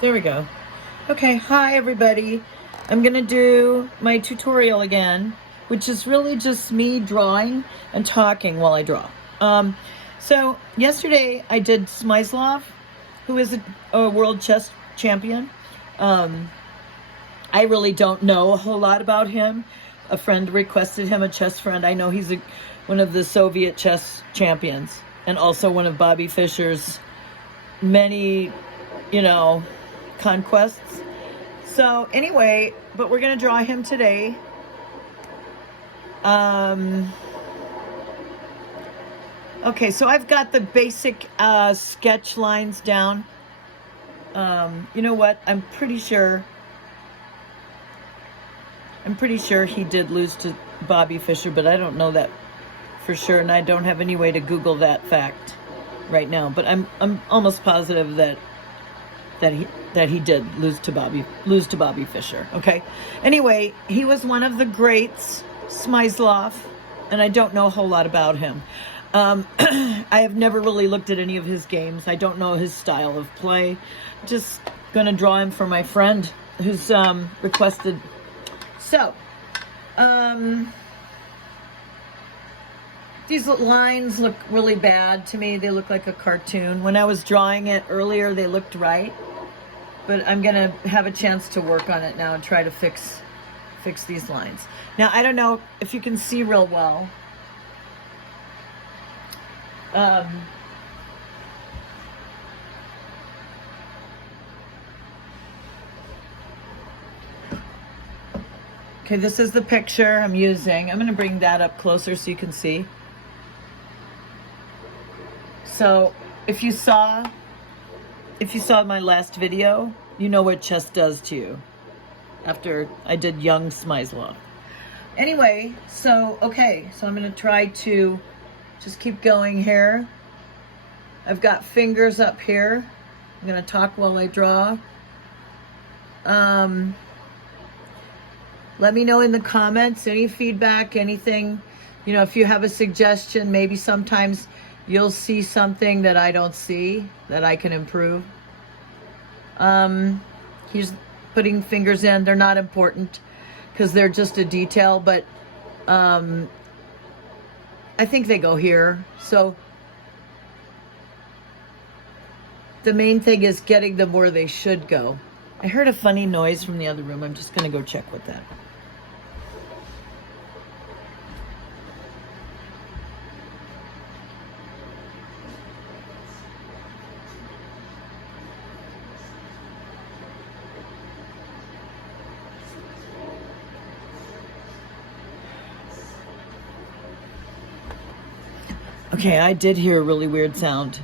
There we go. Okay, hi everybody. I'm gonna do my tutorial again, which is really just me drawing and talking while I draw. So yesterday I did Smyslov, who is a world chess champion. I really don't know a whole lot about him. A friend requested him, a chess friend. I know he's one of the Soviet chess champions and also one of Bobby Fischer's many, conquests. So anyway, but we're going to draw him today. Okay, so I've got the basic sketch lines down. You know what? I'm pretty sure he did lose to Bobby Fischer, but I don't know that for sure, and I don't have any way to Google that fact right now. But I'm almost positive that he did lose to Bobby Fischer. Okay. Anyway, he was one of the greats, Smyslov, and I don't know a whole lot about him. I have never really looked at any of his games. I don't know his style of play. Just gonna draw him for my friend who's requested. So, these lines look really bad to me. They look like a cartoon. When I was drawing it earlier, they looked right. But I'm gonna have a chance to work on it now and try to fix these lines. Now, I don't know if you can see real well. Okay, this is the picture I'm using. I'm gonna bring that up closer so you can see. So if you saw my last video, you know what chess does to you after I did young Smyslov. Anyway, so I'm gonna try to just keep going here. I've got fingers up here. I'm gonna talk while I draw. Let me know in the comments, any feedback, anything, if you have a suggestion. Maybe sometimes you'll see something that I don't see that I can improve. He's putting fingers in. They're not important because they're just a detail, but I think they go here. So the main thing is getting them where they should go. I heard a funny noise from the other room. I'm just going to go check with that. Okay, I did hear a really weird sound.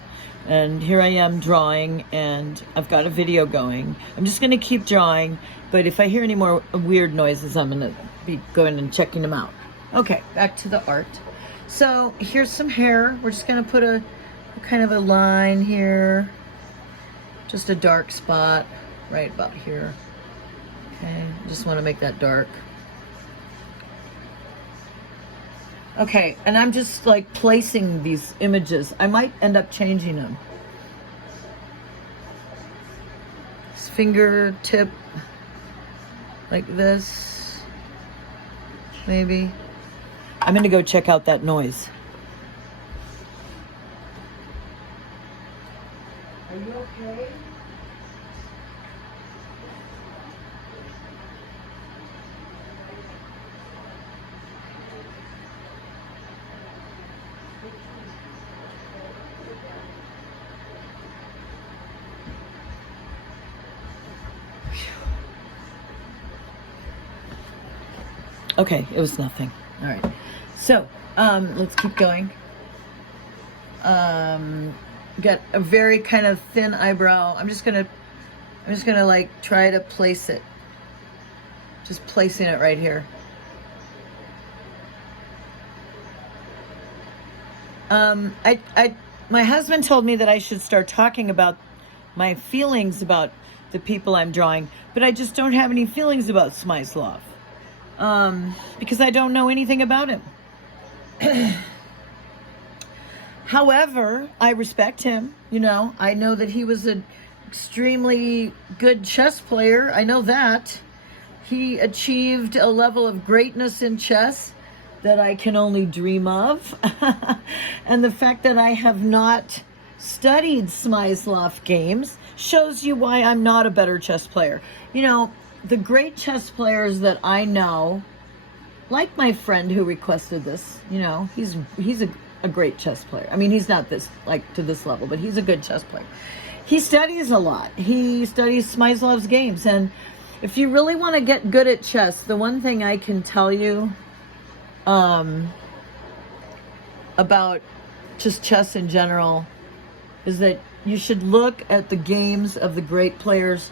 And here I am drawing, and I've got a video going. I'm just going to keep drawing, but if I hear any more weird noises, I'm going to be going and checking them out. Okay, back to the art. So here's some hair. We're just going to put a kind of a line here. Just a dark spot right about here. Okay, just want to make that dark. Okay, and I'm just like placing these images. I might end up changing them. This fingertip, like this, maybe. I'm gonna go check out that noise. Are you okay? Okay, it was nothing. All right. So, let's keep going. Got a very kind of thin eyebrow. I'm just gonna like try to place it. Just placing it right here. My husband told me that I should start talking about my feelings about the people I'm drawing, but I just don't have any feelings about Smyslov. Because I don't know anything about him. However, I respect him. I know that he was a extremely good chess player. I know that. He achieved a level of greatness in chess that I can only dream of. And the fact that I have not studied Smyslov games shows you why I'm not a better chess player. You know, the great chess players that I know, like my friend who requested this, you know, he's a great chess player. I mean, he's not this, like, to this level, but he's a good chess player. He studies a lot. He studies Smyslov's games. And if you really want to get good at chess, the one thing I can tell you about just chess in general is that you should look at the games of the great players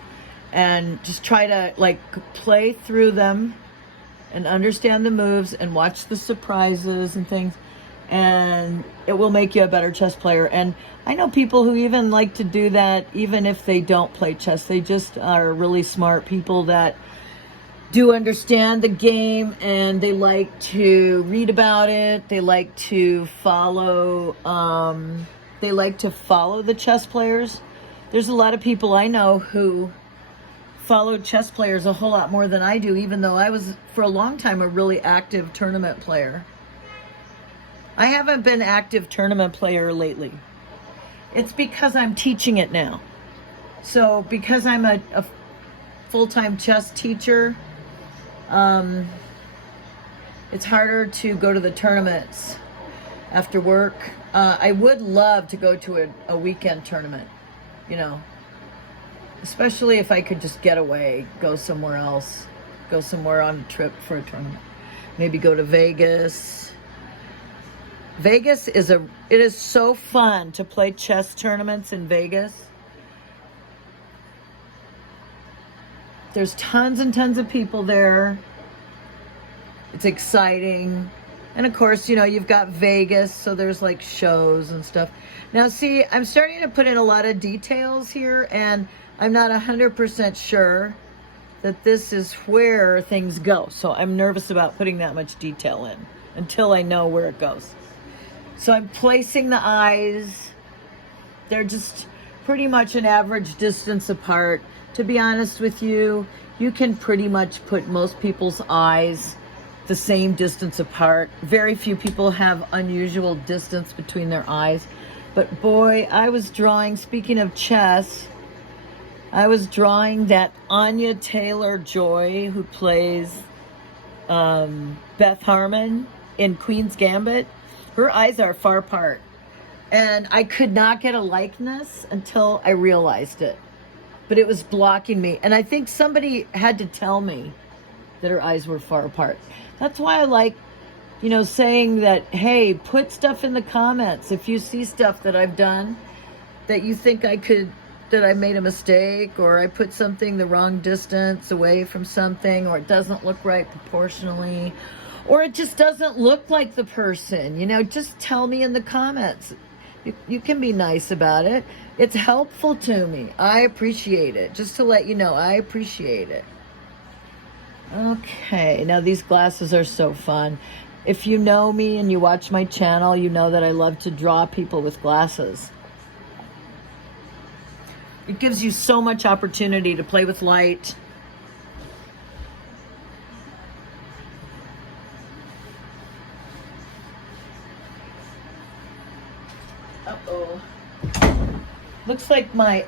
and just try to, like, play through them and understand the moves and watch the surprises and things, and it will make you a better chess player. And I know people who even like to do that even if they don't play chess. They just are really smart people that do understand the game, and they like to read about it. They like to follow the chess players. There's a lot of people I know who follow chess players a whole lot more than I do, even though I was, for a long time, a really active tournament player. I haven't been active tournament player lately. It's because I'm teaching it now. So because I'm a full-time chess teacher, it's harder to go to the tournaments after work. I would love to go to a weekend tournament, you know, especially if I could just get away, go somewhere else, go somewhere on a trip for a tournament. Maybe go to Vegas. Vegas it is so fun to play chess tournaments in Vegas. There's tons and tons of people there. It's exciting. And of course, you know, you've got Vegas, so there's like shows and stuff. Now see, I'm starting to put in a lot of details here, and I'm not 100% sure that this is where things go. So I'm nervous about putting that much detail in until I know where it goes. So I'm placing the eyes. They're just pretty much an average distance apart. To be honest with you, you can pretty much put most people's eyes the same distance apart. Very few people have unusual distance between their eyes. But boy, I was drawing, speaking of chess, I was drawing that Anya Taylor-Joy who plays Beth Harmon in Queen's Gambit. Her eyes are far apart. And I could not get a likeness until I realized it. But it was blocking me. And I think somebody had to tell me that her eyes were far apart. That's why I like, you know, saying that, hey, put stuff in the comments. If you see stuff that I've done that you think that I made a mistake, or I put something the wrong distance away from something, or it doesn't look right proportionally, or it just doesn't look like the person, you know, just tell me in the comments. You can be nice about it. It's helpful to me. I appreciate it. Just to let you know, I appreciate it. Okay, now these glasses are so fun. If you know me and you watch my channel, you know that I love to draw people with glasses. It gives you so much opportunity to play with light. Uh-oh. Looks like my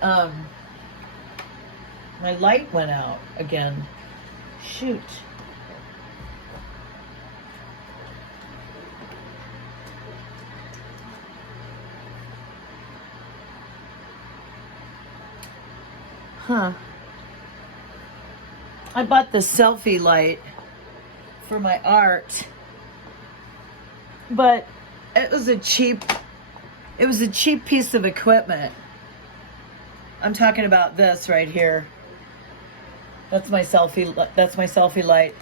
light went out again. Shoot. Huh. I bought the Selfie Light for my art, but it was a cheap piece of equipment. I'm talking about this right here. That's my Selfie Light.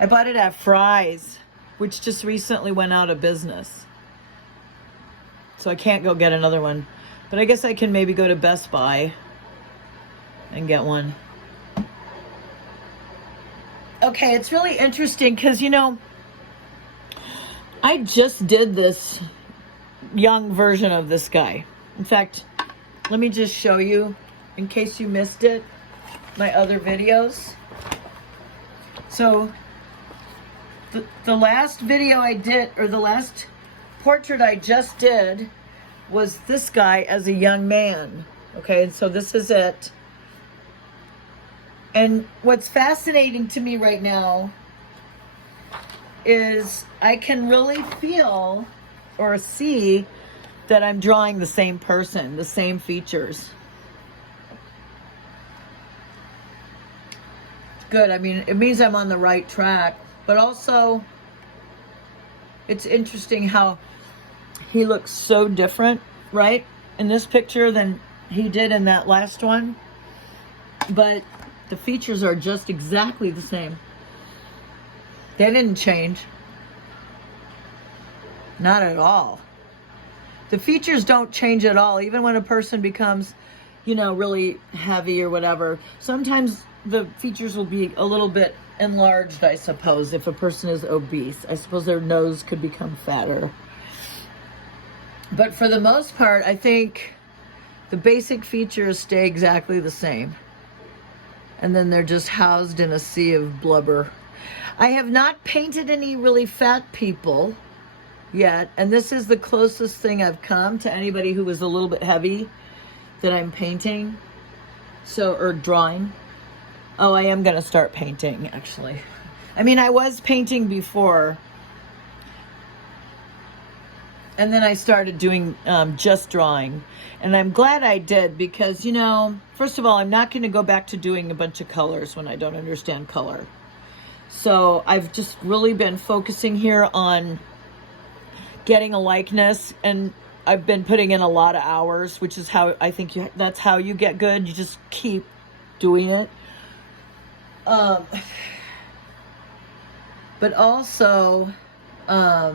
I bought it at Fry's, which just recently went out of business. So I can't go get another one. But I guess I can maybe go to Best Buy and get one. Okay, it's really interesting because, you know, I just did this young version of this guy. In fact, let me just show you in case you missed it, my other videos. So the last video I did, or the last portrait I just did, was this guy as a young man. Okay, and so this is it. And what's fascinating to me right now is I can really feel or see that I'm drawing the same person, the same features. It's good. I mean, it means I'm on the right track, but also it's interesting how he looks so different, right, in this picture than he did in that last one. But the features are just exactly the same. They didn't change. Not at all. The features don't change at all, even when a person becomes, you know, really heavy or whatever. Sometimes the features will be a little bit enlarged, I suppose, if a person is obese. I suppose their nose could become fatter. But for the most part, I think the basic features stay exactly the same. And then they're just housed in a sea of blubber. I have not painted any really fat people yet, and this is the closest thing I've come to anybody who was a little bit heavy that I'm painting, or drawing. Oh, I am gonna start painting, actually. I mean, I was painting before, and then I started doing just drawing. And I'm glad I did, because, you know, first of all, I'm not gonna go back to doing a bunch of colors when I don't understand color. So I've just really been focusing here on getting a likeness, and I've been putting in a lot of hours, which is how I think that's how you get good. You just keep doing it. But also, I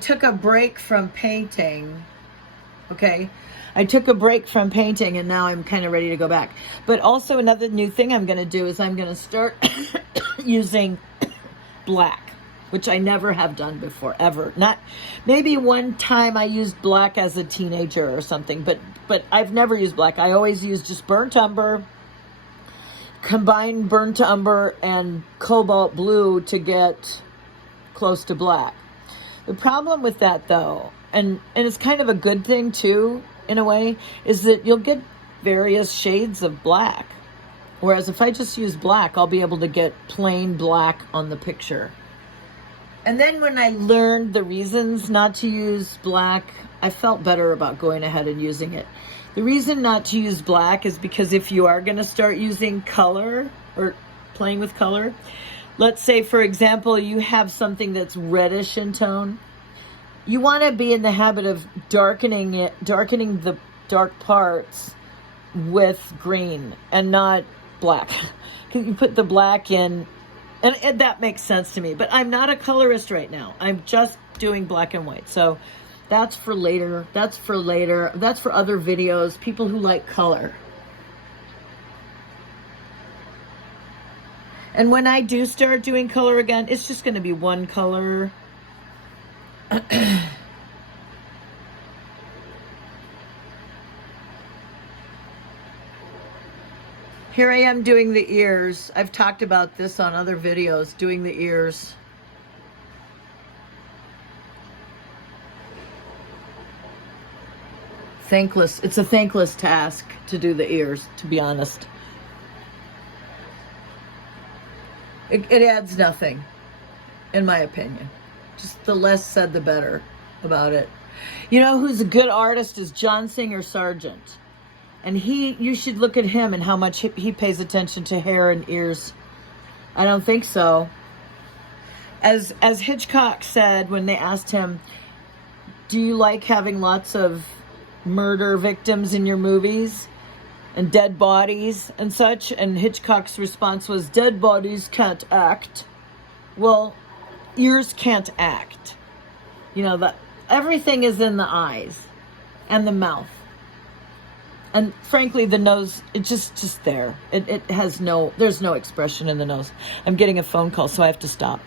took a break from painting, okay? I took a break from painting, and now I'm kind of ready to go back. But also another new thing I'm going to do is I'm going to start using black, which I never have done before, ever. Not, maybe one time I used black as a teenager or something, but I've never used black. I always use just burnt umber, combine burnt umber and cobalt blue to get close to black. The problem with that, though, and it's kind of a good thing too, in a way, is that you'll get various shades of black. Whereas if I just use black, I'll be able to get plain black on the picture. And then when I learned the reasons not to use black, I felt better about going ahead and using it. The reason not to use black is because if you are going to start using color or playing with color, let's say, for example, you have something that's reddish in tone. You want to be in the habit of darkening the dark parts with green and not black. You put the black in, and that makes sense to me. But I'm not a colorist right now. I'm just doing black and white. So that's for later. That's for later. That's for other videos, people who like color. And when I do start doing color again, it's just going to be one color. Here I am doing the ears. I've talked about this on other videos, doing the ears. Thankless. It's a thankless task to do the ears, to be honest. It adds nothing, in my opinion. Just the less said, the better about it. You know who's a good artist is John Singer Sargent. And you should look at him and how much he pays attention to hair and ears. I don't think so. As Hitchcock said when they asked him, do you like having lots of murder victims in your movies? And dead bodies and such, and Hitchcock's response was, dead bodies can't act. Well, ears can't act. You know, that everything is in the eyes and the mouth. And frankly, the nose, it's just there. It has there's no expression in the nose. I'm getting a phone call, so I have to stop.